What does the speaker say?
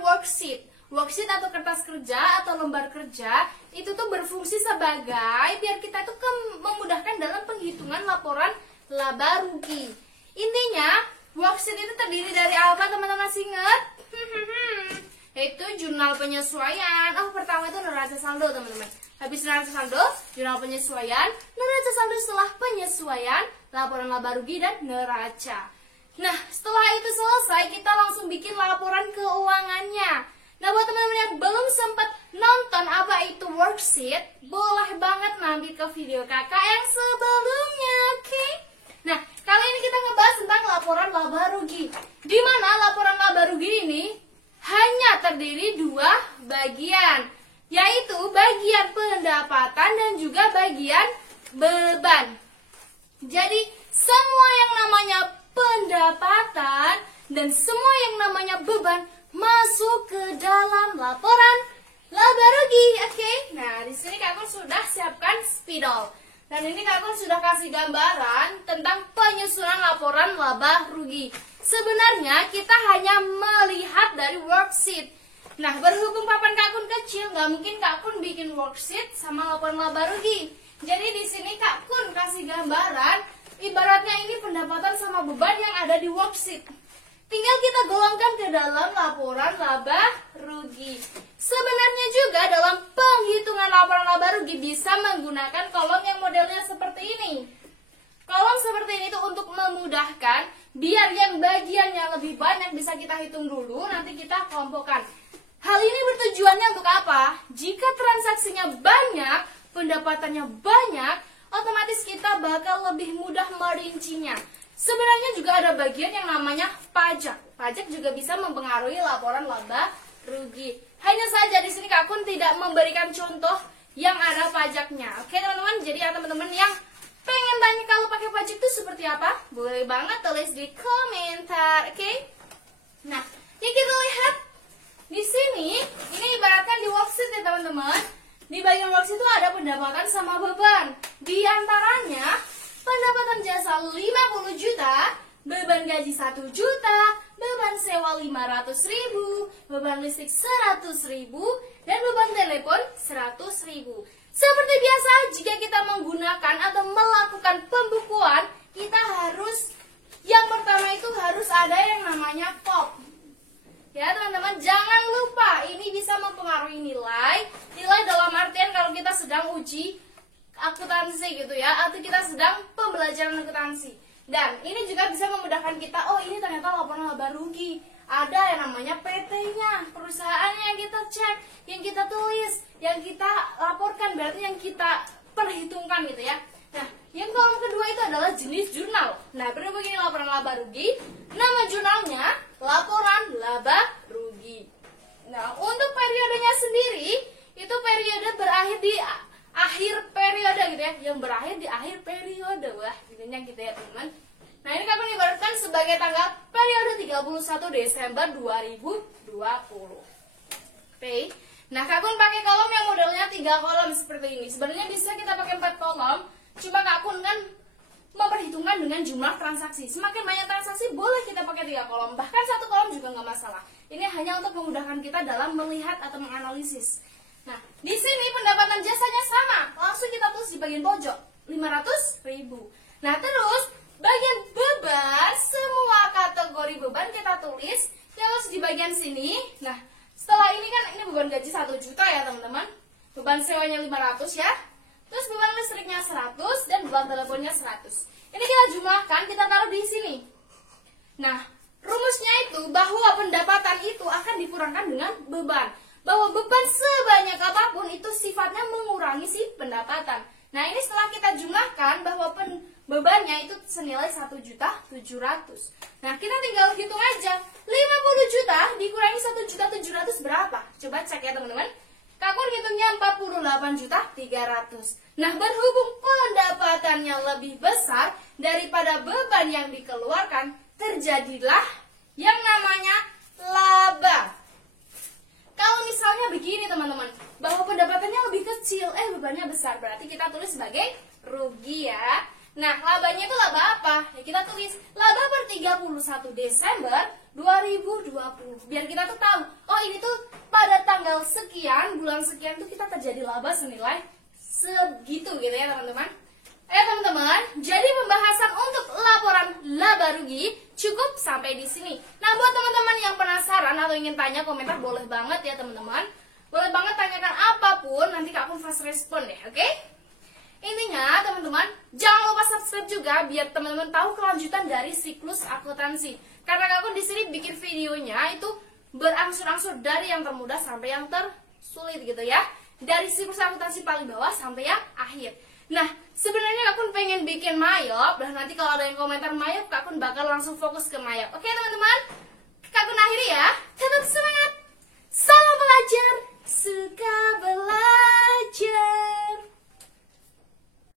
worksheet. Worksheet atau kertas kerja atau lembar kerja itu tuh berfungsi sebagai biar kita tuh memudahkan dalam penghitungan laporan laba rugi. Intinya worksheet itu terdiri dari apa teman-teman, masih ingat? Yaitu jurnal penyesuaian. Oh, pertama itu neraca saldo teman-teman. Habis neraca saldo, jurnal penyesuaian, neraca saldo setelah penyesuaian, laporan laba rugi dan neraca. Nah, setelah itu selesai, kita langsung bikin laporan keuangannya. Nah, buat teman-teman yang belum sempat nonton apa itu worksheet, boleh banget mampir ke video kakak yang sebelumnya, oke? Nah, kali ini kita ngebahas tentang laporan laba rugi. Di mana laporan laba rugi ini hanya terdiri 2 bagian, yaitu bagian pendapatan dan juga bagian beban. Jadi, semua yang namanya pendapatan dan semua yang namanya beban masuk ke dalam laporan laba rugi, oke? Nah, di sini kakak sudah siapkan spidol. Dan ini kakak sudah kasih gambaran tentang penyusunan laporan laba rugi. Sebenarnya kita hanya melihat dari worksheet. Nah, berhubung papan kakun kecil, nggak mungkin kakun bikin worksheet sama laporan laba rugi. Jadi di sini kakun kasih gambaran, ibaratnya ini pendapatan sama beban yang ada di worksheet. Tinggal kita golongkan ke dalam laporan laba rugi. Sebenarnya juga dalam penghitungan laporan laba rugi bisa menggunakan kolom yang modelnya seperti ini. Kolom seperti ini itu untuk memudahkan, biar yang bagian yang lebih banyak bisa kita hitung dulu, nanti kita kelompokkan. Hal ini bertujuannya untuk apa? Jika transaksinya banyak, pendapatannya banyak, otomatis kita bakal lebih mudah merincinya. Sebenarnya juga ada bagian yang namanya pajak. Pajak juga bisa mempengaruhi laporan laba rugi. Hanya saja di sini kakun tidak memberikan contoh yang ada pajaknya. Oke teman-teman, jadi ya teman-teman yang pengen tanya kalau pakai pajak itu seperti apa, boleh banget tulis di komentar, oke? Nah, yang kita lihat di sini, ini ibaratkan di worksheet ya teman-teman. Di bagian worksheet itu ada pendapatan sama beban. Di antaranya pendapatan jasa 50 juta, beban gaji 1 juta, beban sewa 500.000, beban listrik 100.000, dan beban telepon 100.000. Seperti biasa, jika kita menggunakan atau melakukan pembukuan, kita harus, yang pertama itu harus ada yang namanya POP. Ya teman-teman, jangan lupa, ini bisa mempengaruhi nilai. Nilai dalam artian kalau kita sedang uji akuntansi gitu ya, atau kita sedang pembelajaran akuntansi. Dan ini juga bisa memudahkan kita, oh ini ternyata laporan laba rugi, ada yang namanya PT-nya, perusahaannya yang kita cek, yang kita tulis, yang kita laporkan, berarti yang kita perhitungkan gitu ya. Nah, yang kolom kedua itu adalah jenis jurnal. Nah, berhubung ini laporan laba rugi, nama jurnalnya laporan laba rugi. Nah, untuk periodenya sendiri, itu periode berakhir di akhir periode gitu ya, yang berakhir di akhir periode. Wah, intinya gitu ya teman-teman. Nah, ini kami ibaratkan sebagai tanggal periode 31 Desember 2020. Oke. Nah, kakun pakai kolom yang modelnya 3 kolom seperti ini. Sebenarnya bisa kita pakai 4 kolom, cuma kakun kan memperhitungkan dengan jumlah transaksi. Semakin banyak transaksi boleh kita pakai 3 kolom, bahkan 1 kolom juga nggak masalah. Ini hanya untuk memudahkan kita dalam melihat atau menganalisis. Nah, di sini pendapatan jasanya sama, langsung kita tulis di bagian pojok 500.000. Nah, terus bagian beban, semua kategori beban kita tulis terus di bagian sini. Nah, setelah ini kan ini beban gaji 1 juta ya teman-teman, beban sewanya 500 ya, terus beban listriknya 100 dan beban teleponnya 100. Ini kita jumlahkan, kita taruh di sini. Nah, rumusnya itu bahwa pendapatan itu akan dikurangkan dengan beban. Bahwa beban sebanyak apapun itu sifatnya mengurangi si pendapatan. Nah, ini setelah kita jumlahkan bahwa bebannya itu senilai 1.700.000. Nah, kita tinggal hitung aja. 50 juta dikurangi 1.700.000 berapa? Coba cek ya teman-teman. Kakun hitungnya 48.300.000. Nah, berhubung pendapatannya lebih besar daripada beban yang dikeluarkan, terjadilah yang namanya laba. Kalau misalnya begini teman-teman, bahwa pendapatannya lebih kecil, bebannya besar, berarti kita tulis sebagai rugi ya. Nah, labanya itu laba apa? Ya kita tulis laba per 31 Desember 2020. Biar kita tuh tahu, oh ini tuh pada tanggal sekian, bulan sekian tuh kita terjadi laba senilai segitu gitu ya teman-teman. Teman-teman, jadi pembahasan untuk laporan laba rugi cukup sampai di sini. Nah, buat teman-teman yang penasaran atau ingin tanya komentar, boleh banget ya teman-teman. Boleh banget tanyakan apapun, nanti Kak Akun fast respon deh, oke? Intinya teman-teman, jangan lupa subscribe juga biar teman-teman tahu kelanjutan dari siklus akuntansi. Karena Kak Akun di sini bikin videonya itu berangsur-angsur dari yang termudah sampai yang tersulit gitu ya. Dari siklus akuntansi paling bawah sampai yang akhir. Nah, sebenarnya Kak Akun pengen bikin mayop, dan nanti kalau ada yang komentar mayop, Kak Akun bakal langsung fokus ke mayop. Oke teman-teman, Kak Akun akhiri ya. Tetap semangat. Salam